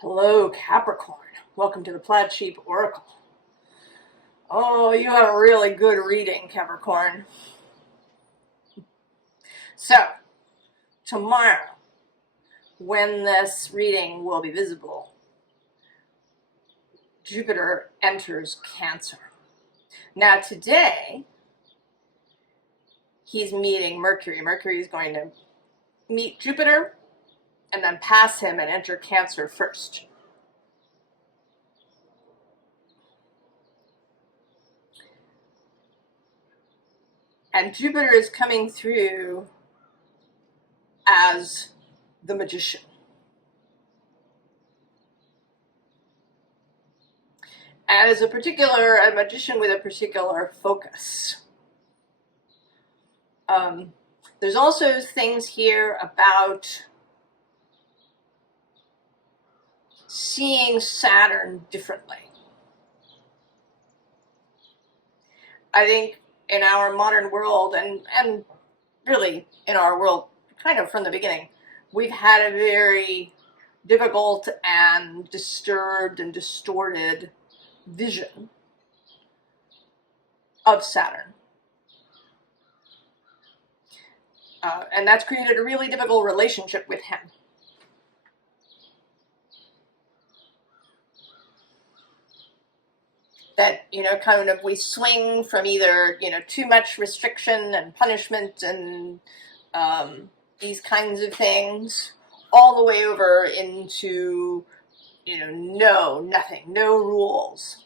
Hello, Capricorn. Welcome to the Plaid Oracle. Oh, you have a really good reading, Capricorn. So, tomorrow, when this reading will be visible, Jupiter enters Cancer. Now, today, he's meeting Mercury. Mercury is going to meet Jupiter and then pass him and enter Cancer first. And Jupiter is coming through as the magician. And as a magician with a particular focus. There's also things here about seeing Saturn differently. I think in our modern world, and really in our world kind of from the beginning, we've had a very difficult and disturbed and distorted vision of Saturn. And that's created a really difficult relationship with him. That, kind of we swing from either, too much restriction and punishment and these kinds of things, all the way over into, nothing, no rules.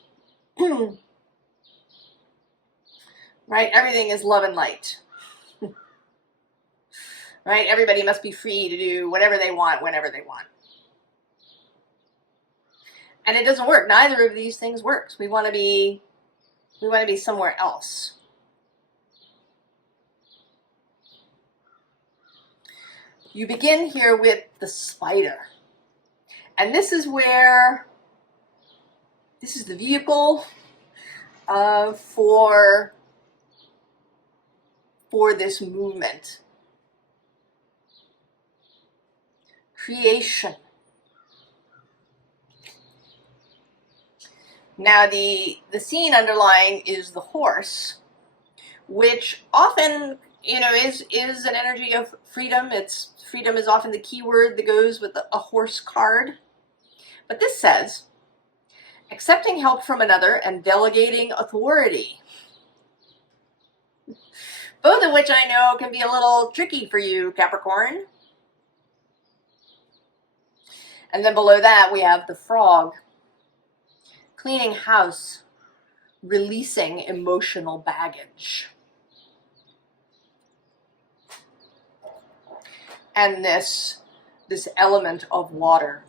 Right? Everything is love and light. Right? Everybody must be free to do whatever they want, whenever they want. And it doesn't work. Neither of these things works. We want to be somewhere else. You begin here with the spider. And this is the vehicle for this movement. Creation. Now the scene underlying is the horse, which often, is an energy of freedom. Freedom is often the key word that goes with a horse card. But this says, accepting help from another and delegating authority. Both of which I know can be a little tricky for you, Capricorn. And then below that we have the frog. Cleaning house, releasing emotional baggage. And this element of water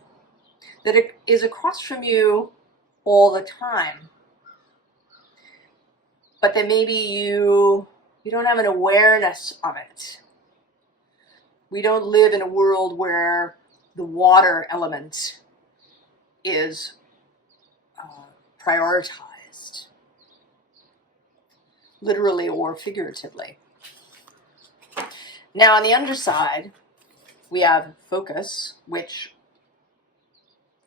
that it is across from you all the time. But that maybe you don't have an awareness of it. We don't live in a world where the water element is prioritized, literally or figuratively. Now on the underside, we have focus, which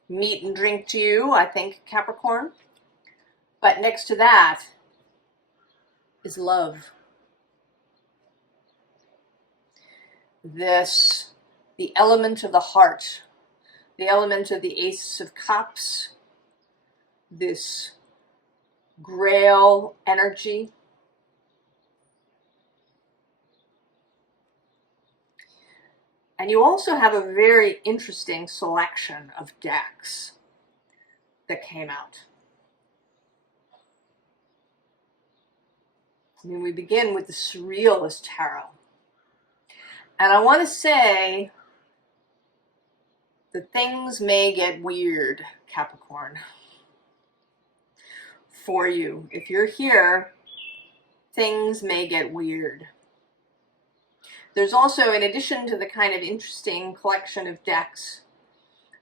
meat and drink to you, I think, Capricorn. But next to that is love. The element of the heart, the element of the Ace of Cups, this Grail energy. And you also have a very interesting selection of decks that came out. We begin with the Surrealist Tarot. And I want to say that things may get weird, Capricorn. For you. If you're here, things may get weird. There's also, in addition to the kind of interesting collection of decks,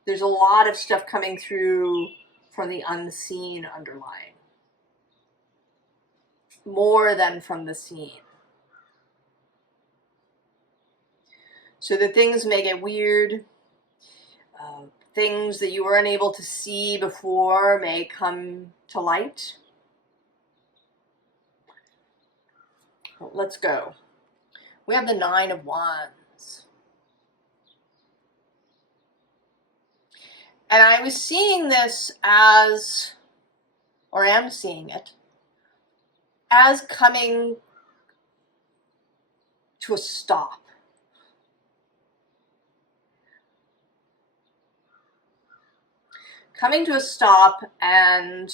there's a lot of stuff coming through from the unseen underlying. More than from the seen. So that things may get weird. things that you were unable to see before may come to light. Well, let's go. We have the Nine of Wands. And I was seeing this as, or am seeing it, as coming to a stop. Coming to a stop and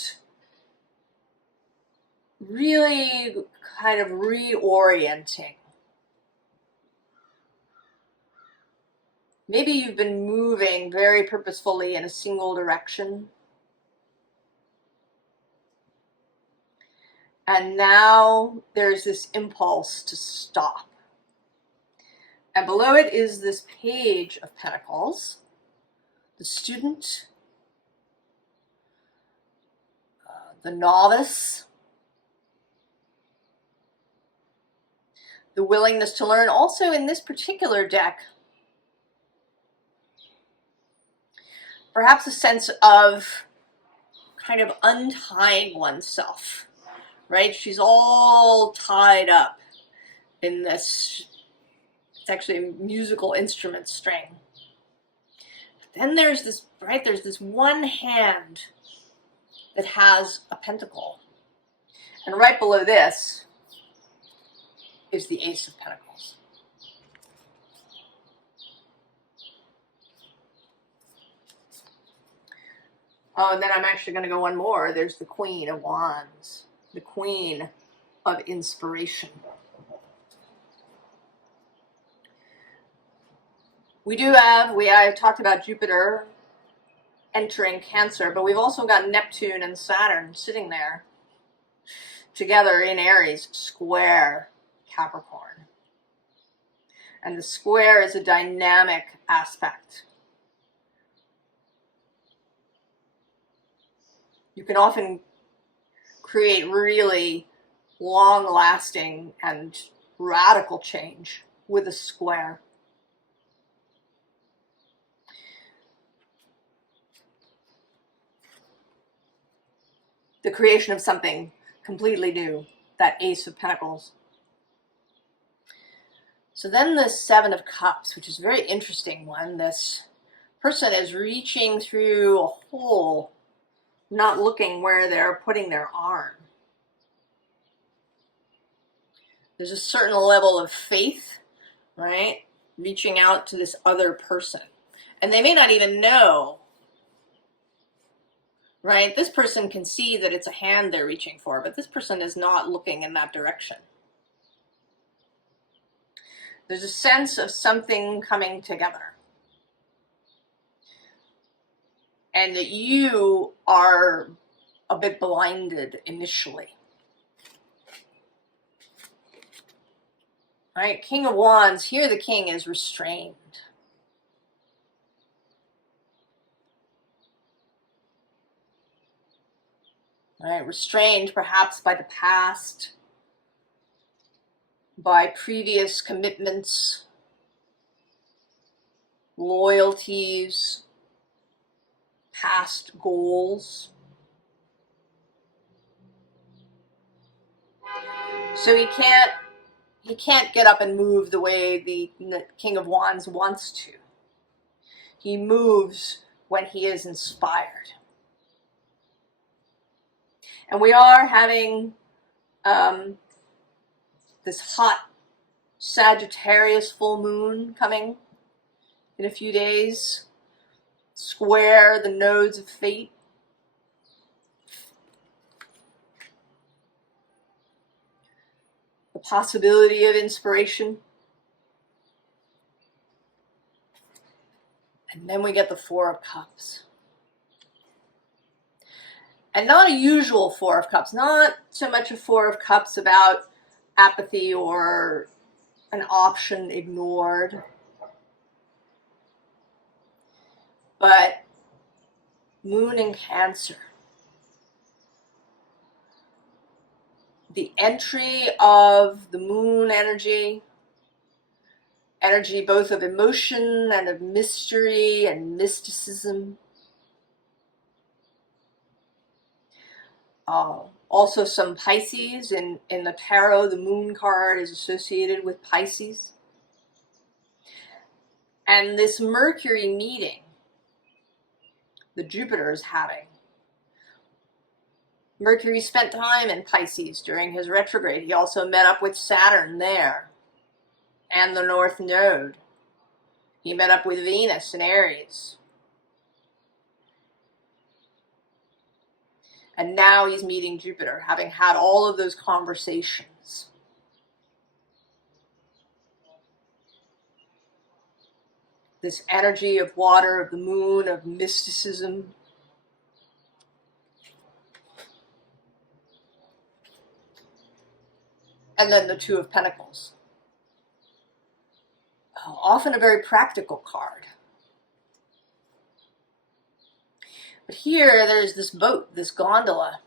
really kind of reorienting. Maybe you've been moving very purposefully in a single direction. And now there's this impulse to stop. And below it is this Page of Pentacles, the Student, the Novice, the willingness to learn. Also in this particular deck, perhaps a sense of kind of untying oneself, right? She's all tied up in this, it's actually a musical instrument string. Then there's this, right, there's this one hand that has a pentacle. And right below this is the Ace of Pentacles. Oh, and then I'm actually going to go one more. There's the Queen of Wands, the Queen of Inspiration. I talked about Jupiter entering Cancer, but we've also got Neptune and Saturn sitting there together in Aries, square Capricorn. And the square is a dynamic aspect. You can often create really long-lasting and radical change with a square. The creation of something completely new, that Ace of Pentacles. So then the Seven of Cups, which is a very interesting one. This person is reaching through a hole, not looking where they're putting their arm. There's a certain level of faith, right? Reaching out to this other person. And they may not even know, right? This person can see that it's a hand they're reaching for, but this person is not looking in that direction. There's a sense of something coming together. And that you are a bit blinded initially. All right, King of Wands. Here the king is restrained. All right, restrained perhaps by the past, by previous commitments, loyalties, past goals. So he can't get up and move the way the King of Wands wants to. He moves when he is inspired. And we are having this hot Sagittarius full moon coming in a few days. Square the nodes of fate. The possibility of inspiration. And then we get the Four of Cups. And not a usual Four of Cups. Not so much a Four of Cups about apathy or an option ignored. But Moon in Cancer. The entry of the moon energy energy both of emotion and of mystery and mysticism. Also some Pisces. In the tarot, the moon card is associated with Pisces. And this Mercury meeting that Jupiter is having. Mercury spent time in Pisces during his retrograde. He also met up with Saturn there and the North Node. He met up with Venus in Aries. And now he's meeting Jupiter, having had all of those conversations. This energy of water, of the moon, of mysticism. And then the Two of Pentacles. Often a very practical card. But here there's this boat, this gondola.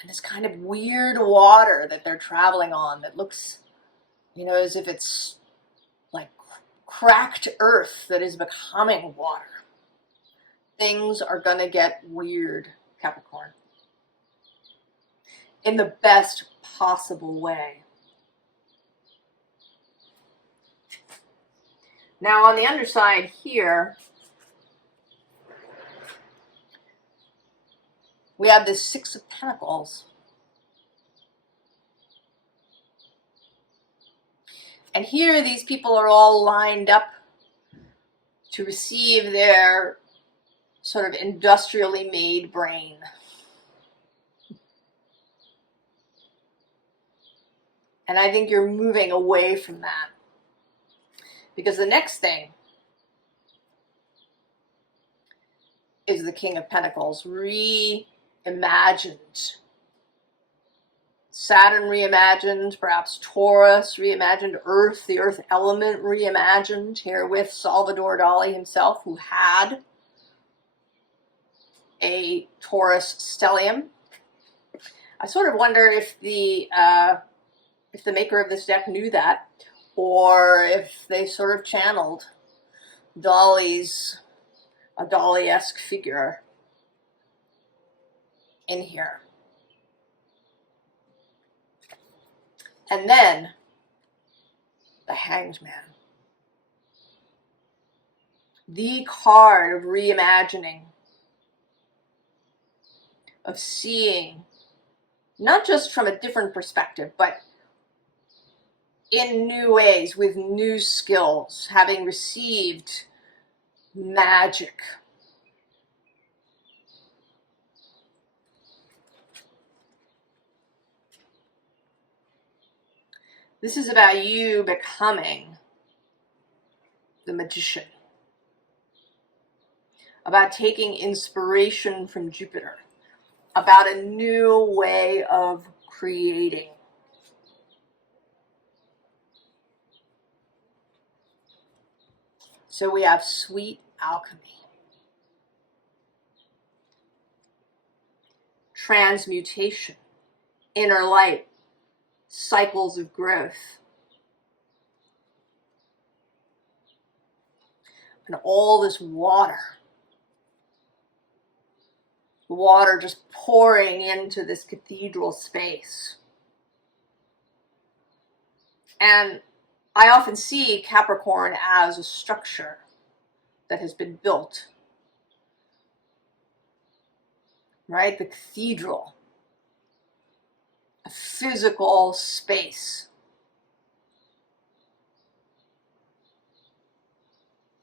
And this kind of weird water that they're traveling on that looks, you know, as if it's like cracked earth that is becoming water. Things are gonna get weird, Capricorn. In the best possible way. Now on the underside here, we have this Six of Pentacles. And here these people are all lined up to receive their sort of industrially made brain. And I think you're moving away from that. Because the next thing is the King of Pentacles, reimagined. Saturn reimagined, perhaps Taurus reimagined, Earth, the Earth element reimagined, here with Salvador Dali himself, who had a Taurus stellium. I sort of wonder if the maker of this deck knew that, or if they sort of channeled Dali's, a Dali-esque figure in here. And then the Hanged Man. The card of reimagining, of seeing, not just from a different perspective, but in new ways, with new skills, having received magic. This is about you becoming the magician, about taking inspiration from Jupiter, about a new way of creating. So we have sweet alchemy, transmutation, inner light, cycles of growth, and all this water just pouring into this cathedral space. And I often see Capricorn as a structure that has been built, right? The cathedral, a physical space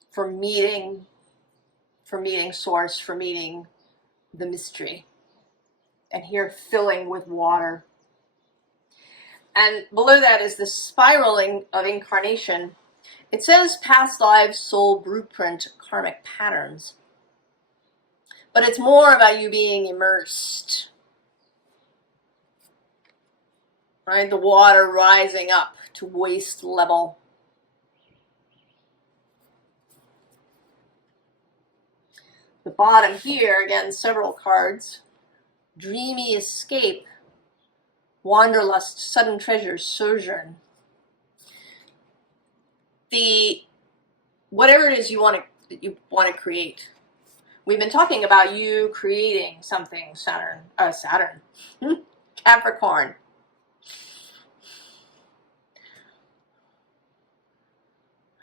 for meeting source, for meeting the mystery, and here filling with water. And below that is the spiraling of incarnation. It says past lives, soul blueprint, karmic patterns. But it's more about you being immersed. Right? The water rising up to waist level. The bottom here, again, several cards. Dreamy escape. Wanderlust, sudden treasures, sojourn. the whatever it is you want to create. We've been talking about you creating something, Saturn, Capricorn.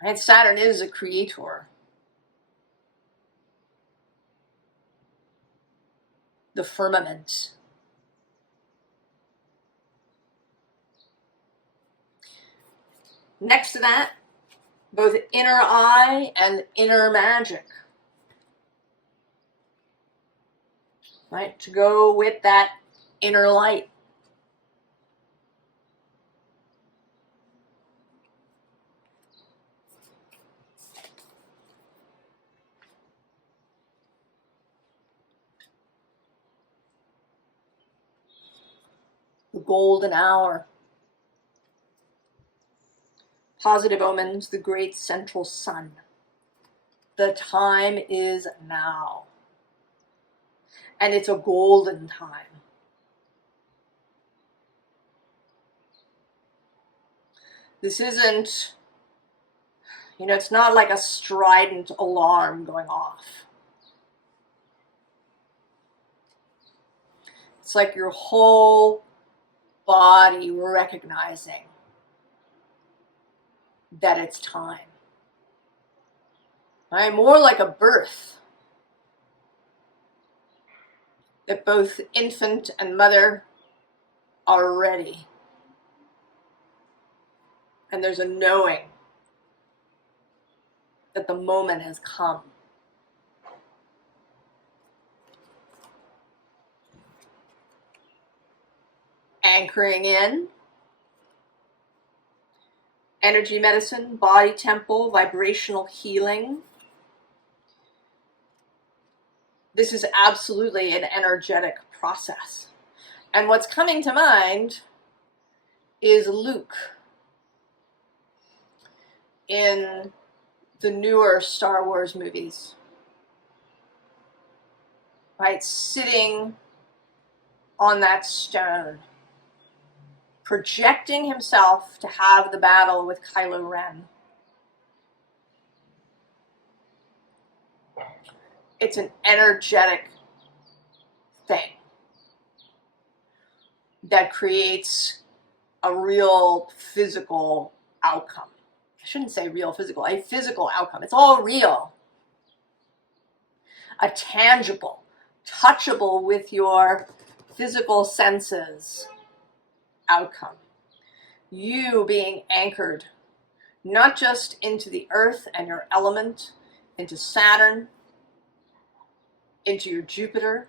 And Saturn is a creator. The firmament. Next to that, both inner eye and inner magic. Right? To go with that inner light. The golden hour. Positive omens, the great central sun. The time is now. And it's a golden time. This isn't, it's not like a strident alarm going off. It's like your whole body recognizing that it's time. Right? More like a birth. That both infant and mother are ready. And there's a knowing that the moment has come. Anchoring in. Energy medicine, body temple, vibrational healing. This is absolutely an energetic process. And what's coming to mind is Luke in the newer Star Wars movies. Right? Sitting on that stone, projecting himself to have the battle with Kylo Ren. It's an energetic thing that creates a real physical outcome. I shouldn't say real physical, a physical outcome. It's all real. A tangible, touchable with your physical senses outcome. You being anchored not just into the earth and your element, into Saturn, into your Jupiter,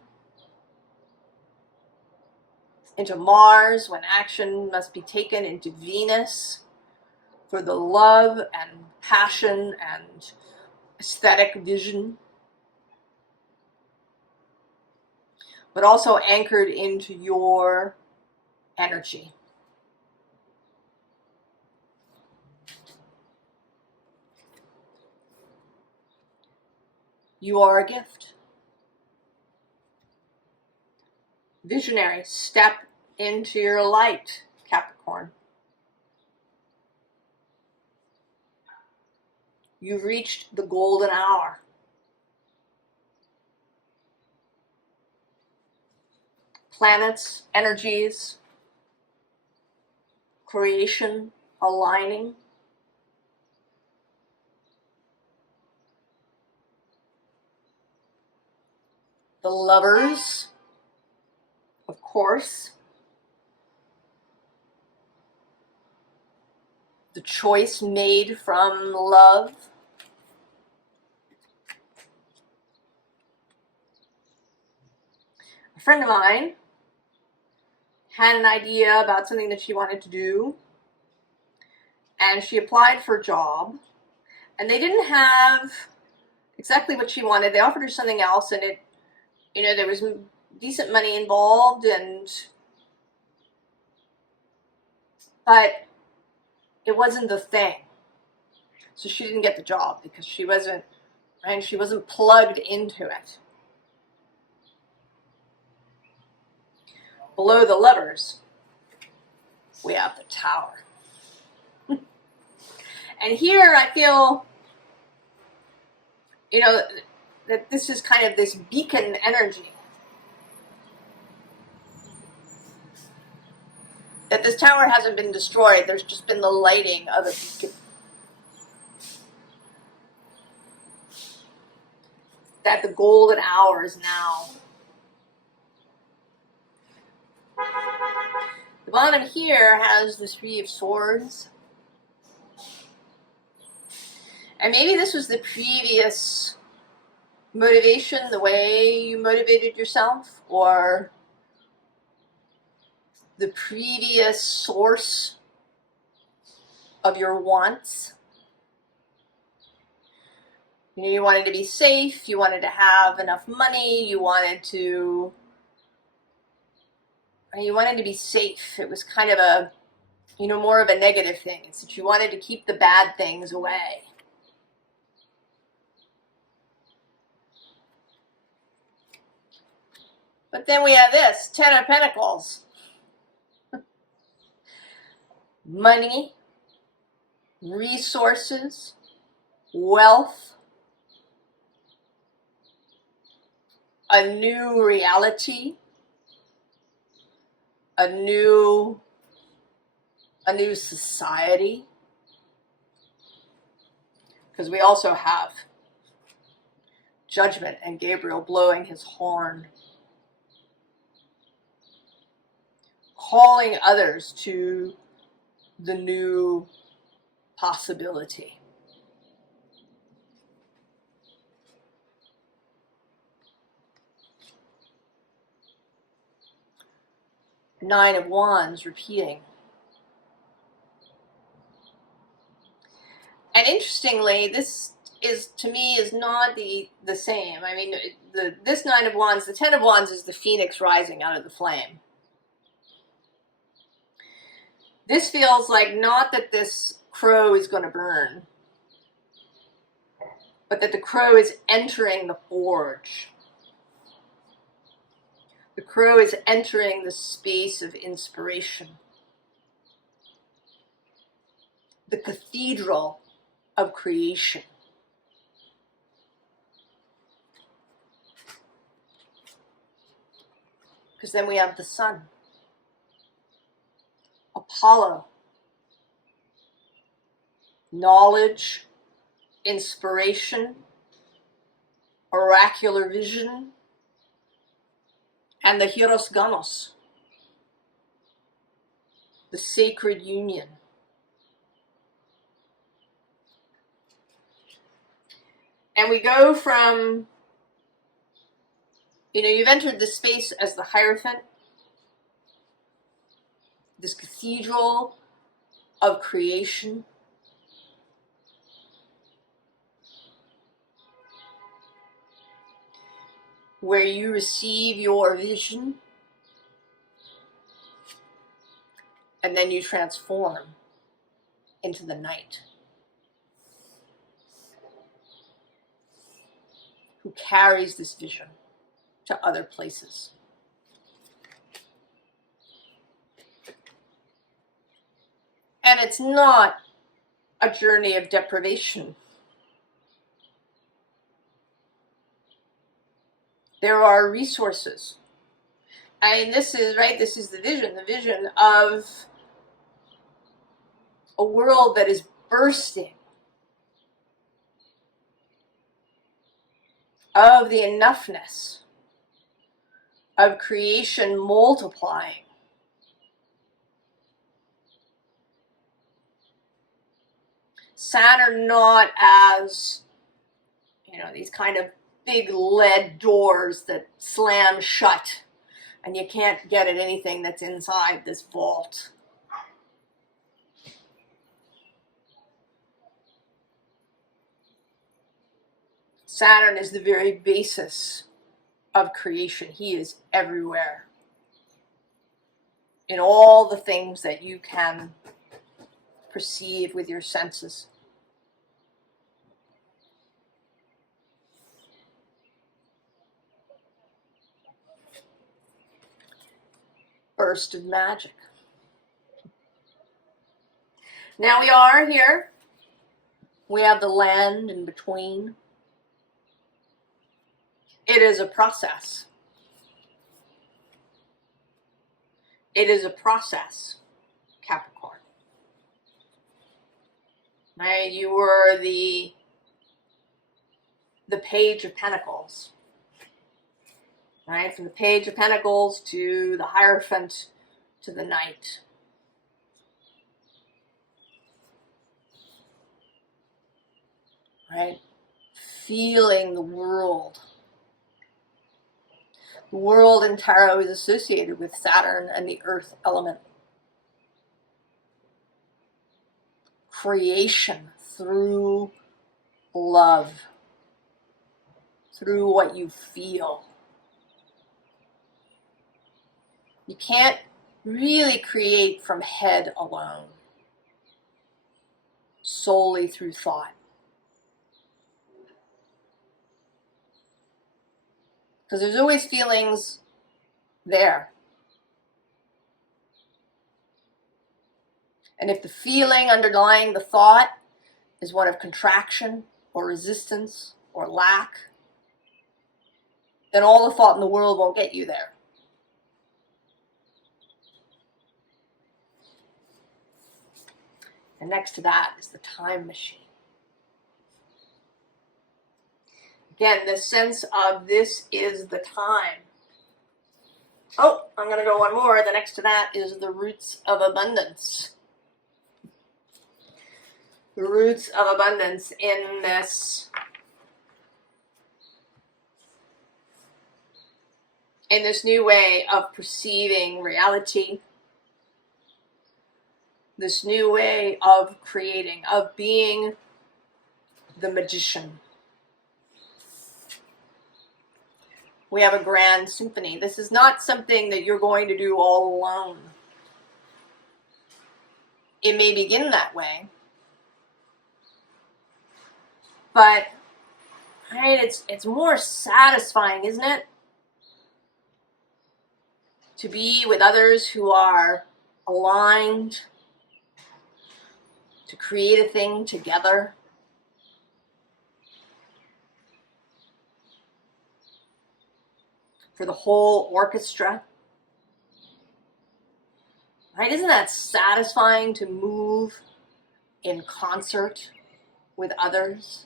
into Mars when action must be taken, into Venus for the love and passion and aesthetic vision, but also anchored into your energy. You are a gift. Visionary, step into your light, Capricorn. You've reached the golden hour. Planets, energies, creation, aligning. The lovers, of course. The choice made from love. A friend of mine had an idea about something that she wanted to do, and she applied for a job, and they didn't have exactly what she wanted. They offered her something else, and it, there was decent money involved, but it wasn't the thing. So she didn't get the job because she wasn't plugged into it. Below the lovers, we have the Tower. And here I feel, you know, that this is kind of this beacon energy. That this tower hasn't been destroyed, there's just been the lighting of a beacon. That the golden hour is now. The bottom here has the Three of Swords. And maybe this was the previous motivation, the way you motivated yourself, or the previous source of your wants. You know, you wanted to be safe, you wanted to have enough money, you wanted to be safe. It was kind of a, you know, more of a negative thing. It's that you wanted to keep the bad things away. But then we have this, Ten of Pentacles. Money, resources, wealth, a new reality, a new society. Because we also have Judgment and Gabriel blowing his horn, calling others to the new possibility. Nine of Wands repeating. And interestingly, this is, to me, is not the same. I mean, this Nine of Wands, the Ten of Wands is the phoenix rising out of the flame. This feels like not that this crow is going to burn, but that the crow is entering the forge. The crow is entering the space of inspiration. The cathedral of creation. Because then we have the sun. Apollo. Knowledge, inspiration, oracular vision, and the Hieros Gamos, the sacred union. And we go from, you know, you've entered the space as the Hierophant, this cathedral of creation. Where you receive your vision and then you transform into the night. Who carries this vision to other places. And it's not a journey of deprivation. There are resources. I mean, this is, right, this is the vision of a world that is bursting, of the enoughness, of creation multiplying. Saturn not as, you know, these kind of big lead doors that slam shut and you can't get at anything that's inside this vault. Saturn is the very basis of creation. He is everywhere. In all the things that you can perceive with your senses. Burst of magic. Now we are here We have the land in between. It is a process. It is a process, Capricorn. Right? You were the Page of Pentacles. Right? From the Page of Pentacles to the Hierophant to the Knight. Right? Feeling the world. The world in tarot is associated with Saturn and the earth element. Creation through love, through what you feel. You can't really create from head alone, solely through thought. Because there's always feelings there. And if the feeling underlying the thought is one of contraction or resistance or lack, then all the thought in the world won't get you there. And next to that is the time machine. Again, this sense of this is the time. Oh, I'm going to go one more. The next to that is the roots of abundance. The roots of abundance in this new way of perceiving reality, this new way of creating, of being the magician. We have a grand symphony. This is not something that you're going to do all alone. It may begin that way, but right, it's more satisfying, isn't it? To be with others who are aligned, to create a thing together. For the whole orchestra. Right? Isn't that satisfying to move in concert with others?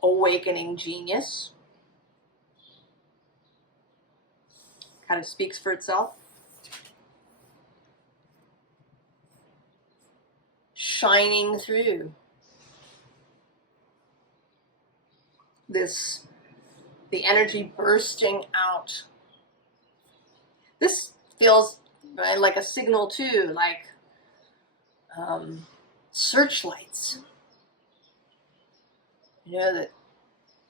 Awakening genius. Kind of speaks for itself. Shining through. The energy bursting out. This feels like a signal too, like searchlights, that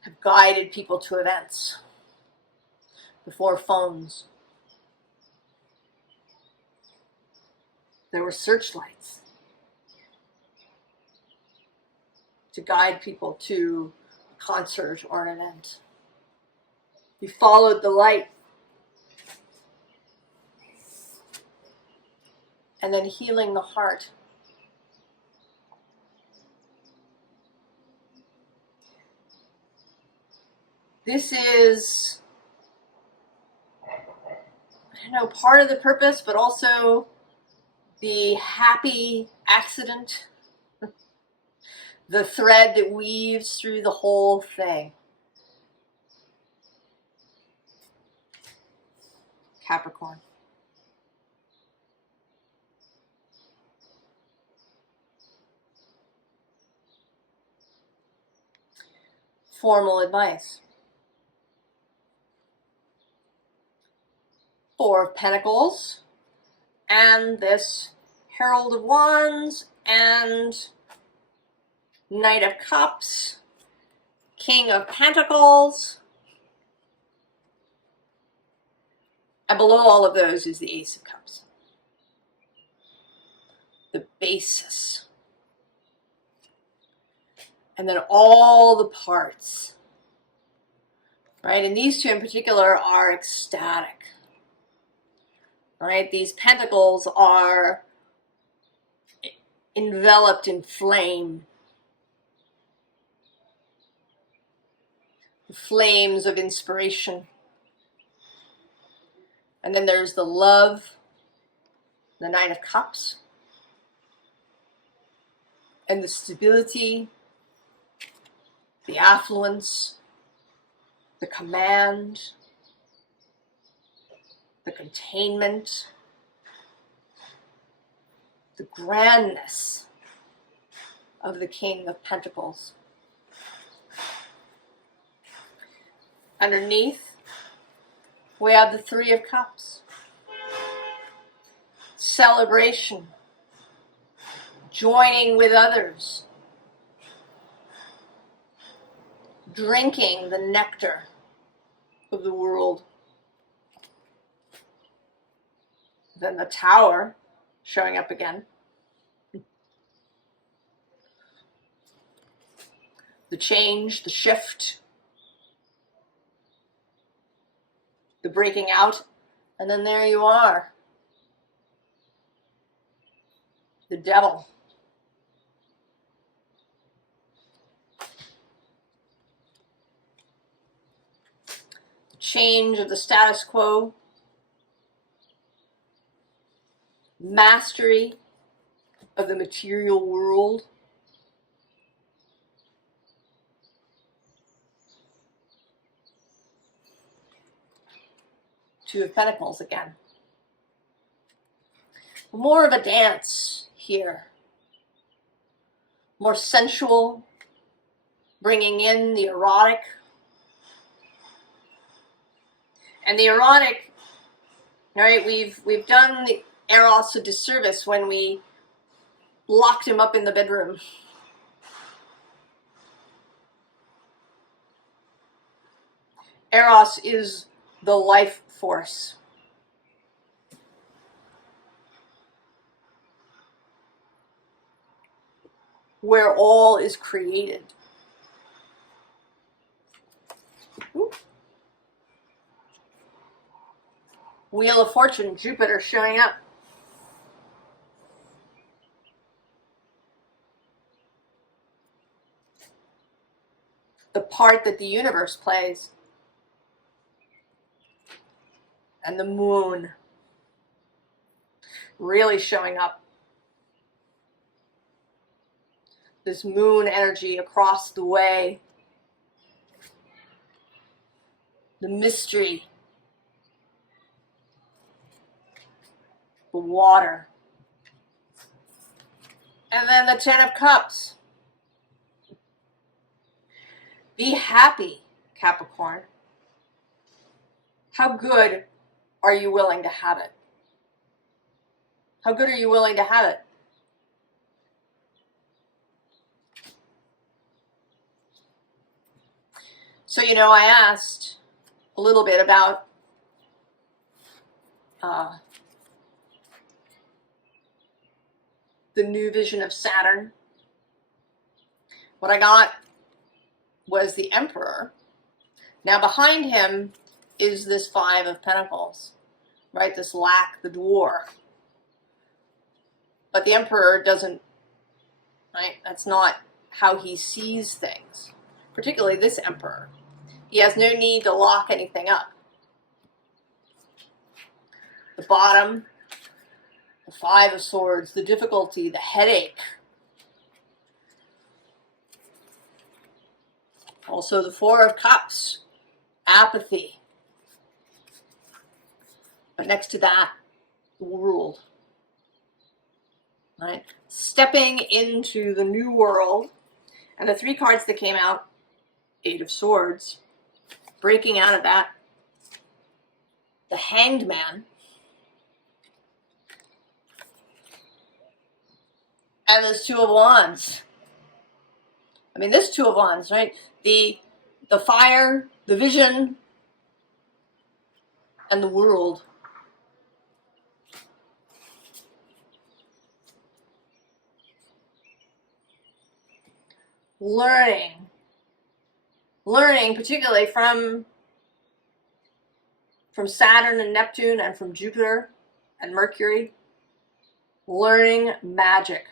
have guided people to events before phones. There were searchlights to guide people to a concert or an event. You followed the light. And then healing the heart. This is, part of the purpose, but also the happy accident, the thread that weaves through the whole thing. Capricorn. Formal advice. Four of Pentacles, and this Herald of Wands, and Knight of Cups, King of Pentacles, and below all of those is the Ace of Cups. The basis. And then all the parts. Right? And these two in particular are ecstatic. right? These pentacles are enveloped in flame. Flames of inspiration. And then there's the love, the Nine of Cups, and the stability, the affluence, the command, the containment, the grandness of the King of Pentacles. Underneath, we have the Three of Cups. Celebration, joining with others, drinking the nectar of the world. Then the Tower showing up again. The change, the shift, the breaking out, and then there you are. The Devil. The change of the status quo. Mastery of the material world. Two of Pentacles again. More of a dance here. More sensual, bringing in the erotic. And the erotic, right, we've done the Eros a disservice when we locked him up in the bedroom. Eros is the life force. Where all is created. Ooh. Wheel of Fortune, Jupiter showing up. The part that the universe plays. And the Moon really showing up. This Moon energy across the way. The mystery. The water. And then the Ten of Cups. Be happy, Capricorn. How good are you willing to have it? How good are you willing to have it? So, I asked a little bit about the new vision of Saturn. What I got was the Emperor. Now behind him is this Five of Pentacles, right? This Lack, the dwarf. But the Emperor doesn't, right? That's not how he sees things, particularly this Emperor. He has no need to lock anything up. The bottom, the Five of Swords, the difficulty, the headache. Also the Four of Cups, apathy. But next to that, the world. Right? Stepping into the new world. And the three cards that came out, Eight of Swords, breaking out of that. The Hanged Man. And this Two of Wands. I mean, this Two of Wands, right? The fire, the vision, and the world. Learning particularly from Saturn and Neptune and from Jupiter, and Mercury, learning magic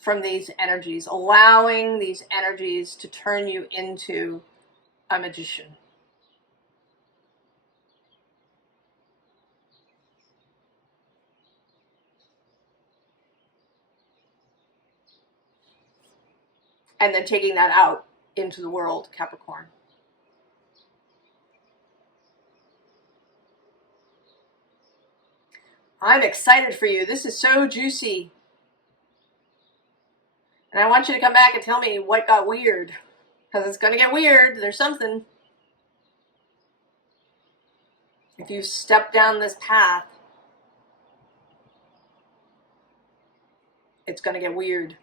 from these energies, allowing these energies to turn you into a magician. And then taking that out into the world, Capricorn. I'm excited for you. This is so juicy. And I want you to come back and tell me what got weird. Because it's going to get weird. There's something. If you step down this path, it's going to get weird.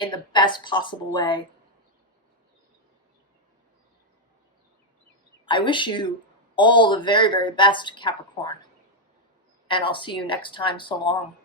In the best possible way. I wish you all the very, very best, Capricorn. And I'll see you next time. So long.